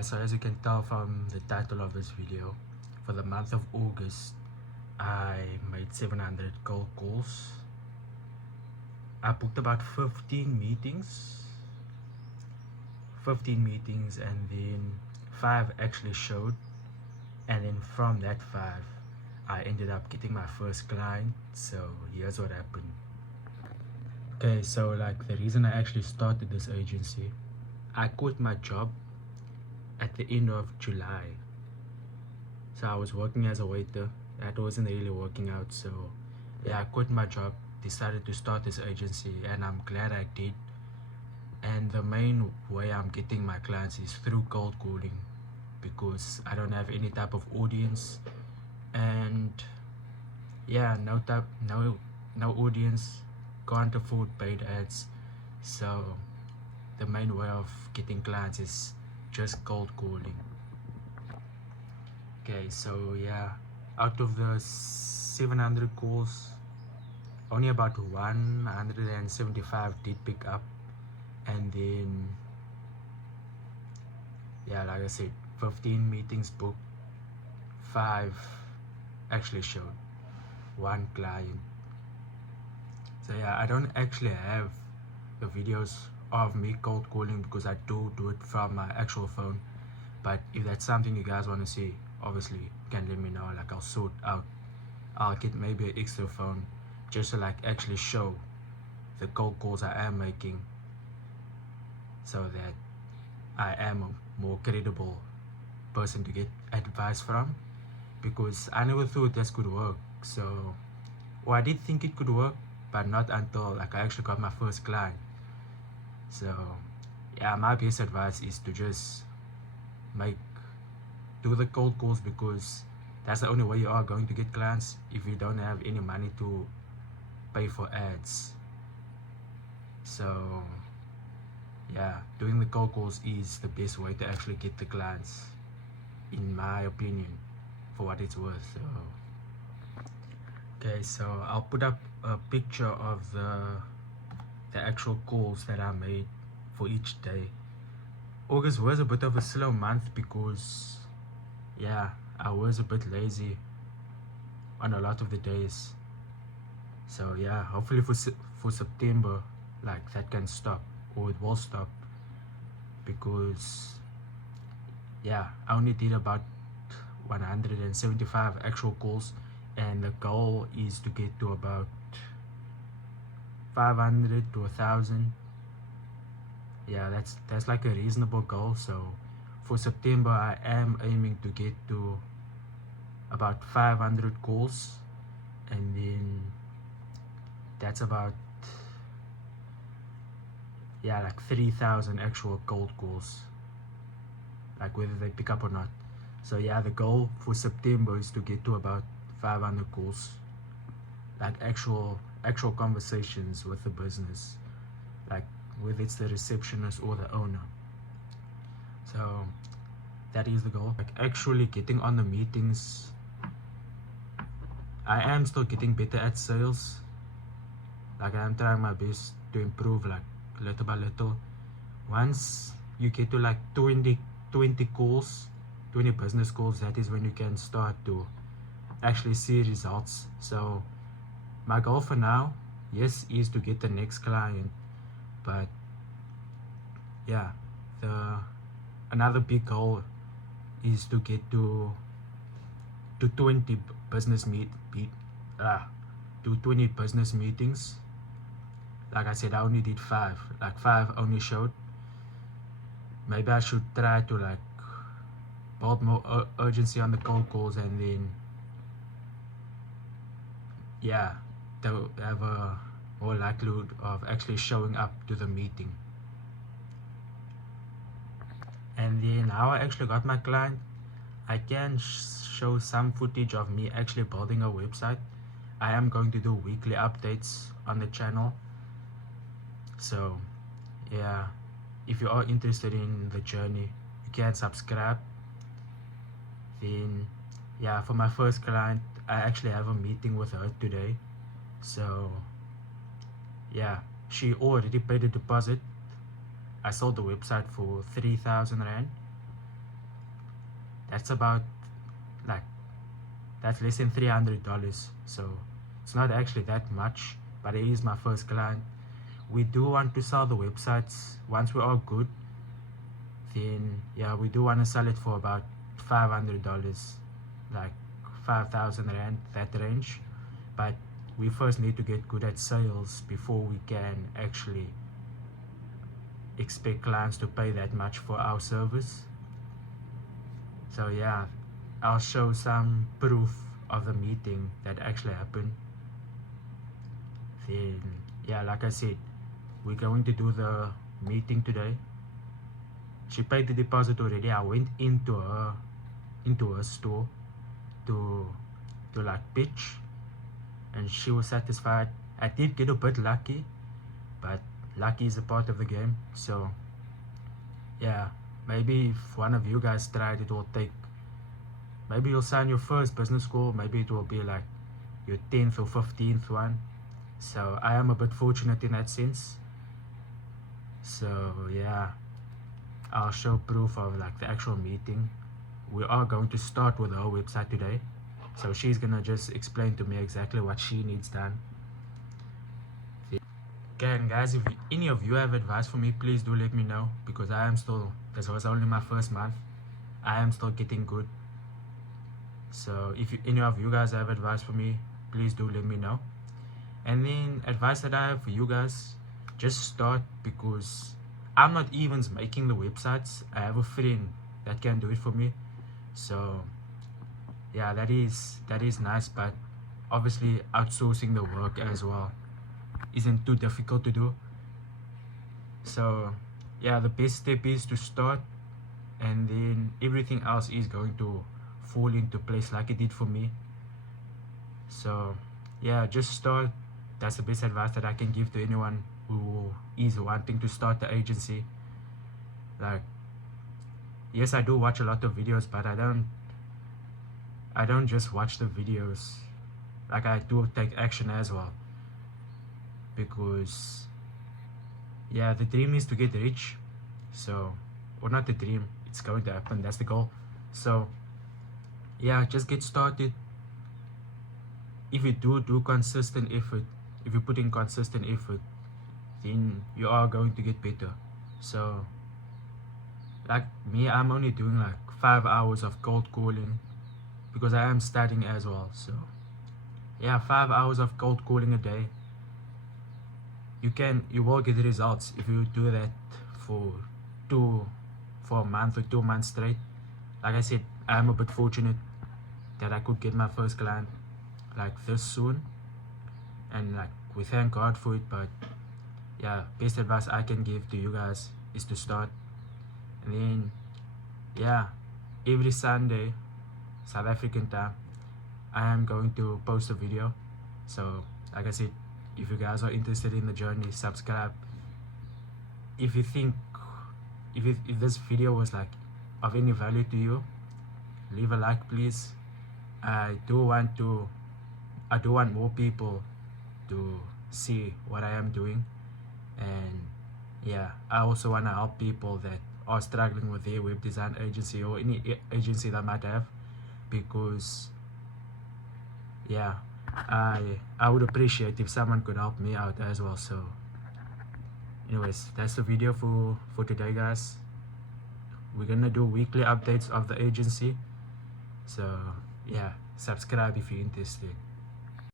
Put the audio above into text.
So as you can tell from the title of this video, for the month of August I made 700 cold calls. I booked about 15 meetings, and then 5 actually showed, and then from that 5 I ended up getting my first client. So here's what happened. Okay, so like the reason I actually started this agency, I quit my job at the end of July. So I was working as a waiter. That wasn't really working out. So yeah, I quit my job, decided to start this agency, and I'm glad I did. And the main way I'm getting my clients is through cold calling, because I don't have any type of audience, and yeah, no audience, can't afford paid ads. So the main way of getting clients is just cold calling. Okay, so yeah, out of the 700 calls, only about 175 did pick up, and then yeah, like I said, 15 meetings booked, 5 actually showed, 1 client. So yeah, I don't actually have the videos of me cold calling because I do it from my actual phone. But if that's something you guys want to see, obviously you can let me know. Like I'll get maybe an extra phone just to like actually show the cold calls I am making, so that I am a more credible person to get advice from, because I never thought this could work. So, well, I did think it could work, but not until like I actually got my first client. So yeah, my best advice is to just do the cold calls, because that's the only way you are going to get clients if you don't have any money to pay for ads. So yeah, doing the cold calls is the best way to actually get the clients, in my opinion, for what it's worth. So okay, so I'll put up a picture of the actual calls that I made for each day. August was a bit of a slow month because yeah, I was a bit lazy on a lot of the days. So yeah, hopefully for September, like, that can stop, or it will stop, because yeah, I only did about 175 actual calls, and the goal is to get to about 500 to 1,000. Yeah, that's like a reasonable goal. So for September I am aiming to get to about 500 calls, and then that's about, yeah, like 3,000 actual cold calls, like whether they pick up or not. So yeah, the goal for September is to get to about 500 calls, like actual conversations with the business, like whether it's the receptionist or the owner. So that is the goal. Like actually getting on the meetings, I am still getting better at sales. Like I am trying my best to improve, like little by little. Once you get to like 20 calls, 20 business calls, that is when you can start to actually see results. So my goal for now, yes, is to get the next client, but yeah, another big goal is to get to 20 business meetings. Like I said, I only did 5, like 5 only showed. Maybe I should try to like build more urgency on the cold calls, and then yeah, they'll have a more likelihood of actually showing up to the meeting. And then how I actually got my client, I can show some footage of me actually building a website. I am going to do weekly updates on the channel. So yeah, if you are interested in the journey, you can subscribe. Then yeah, for my first client, I actually have a meeting with her today. So yeah, she already paid a deposit. I sold the website for 3,000 rand, that's about like that's less than $300, so it's not actually that much, but it is my first client. We do want to sell the websites once we are good. Then yeah, we do want to sell it for about $500, like 5,000 rand, that range. But we first need to get good at sales before we can actually expect clients to pay that much for our service. So yeah, I'll show some proof of the meeting that actually happened. Then yeah, like I said, we're going to do the meeting today. She paid the deposit already. I went into her store to like pitch, and she was satisfied. I did get a bit lucky, but lucky is a part of the game. So yeah, maybe if one of you guys tried, it will take, maybe you'll sign your first business school, maybe it will be like your 10th or 15th one. So I am a bit fortunate in that sense. So yeah, I'll show proof of like the actual meeting. We are going to start with her website today, so she's gonna just explain to me exactly what she needs done. Okay, and guys, if any of you have advice for me, please do let me know, because I am still, this was only my first month, I am still getting good. So if any of you guys have advice for me, please do let me know. And then advice that I have for you guys, just start, because I'm not even making the websites. I have a friend that can do it for me. So yeah, that is nice, but obviously outsourcing the work as well isn't too difficult to do. So yeah, the best step is to start, and then everything else is going to fall into place like it did for me. So yeah, just start. That's the best advice that I can give to anyone who is wanting to start the agency. Like, yes, I do watch a lot of videos, but I don't just watch the videos. Like, I do take action as well, because yeah, the dream is to get rich. So, or not the dream, it's going to happen, that's the goal. So yeah, just get started. If you do consistent effort, if you put in consistent effort, then you are going to get better. So like me, I'm only doing like 5 hours of cold calling, because I am studying as well. So yeah, 5 hours of cold calling a day, you will get results if you do that for a month or 2 months straight. Like I said, I'm a bit fortunate that I could get my first client like this soon, and like we thank God for it. But yeah, best advice I can give to you guys is to start. And then yeah, every Sunday South African time, I am going to post a video. So like I said, if you guys are interested in the journey, subscribe. If you think, if this video was like of any value to you, leave a like, please. I do want more people to see what I am doing, and yeah, I also want to help people that are struggling with their web design agency, or any agency that might have, because yeah, I would appreciate if someone could help me out as well. So anyways, that's the video for today, guys. We're gonna do weekly updates of the agency. So yeah, subscribe if you're interested.